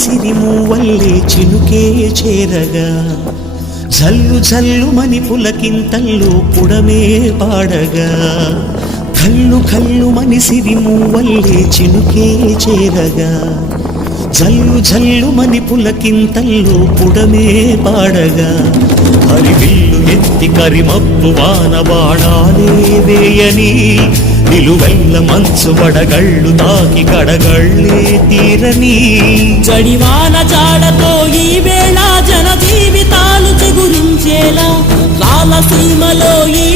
సిరిమూవల్లే చినుకే చేరగా జల్లు జల్లుమని పులకింతల్లో పుడమే పాడగా కల్లు కల్లుమని సిరిమూవల్లే చినుకే చేరగా జల్లు జల్లుమని పులకింతల్లో పుడమే పాడగా హరివిల్లు ఎత్తి కరిమప్పు వాన బాణాలే వేయని నిలువెల్ల మంచు వడగళ్ళు తాకి కడగళ్ళే తీరని జడివాన జాడతో ఈ వేళ జన జీవితాలు చిగురించేలా రాలసీమలో ఈ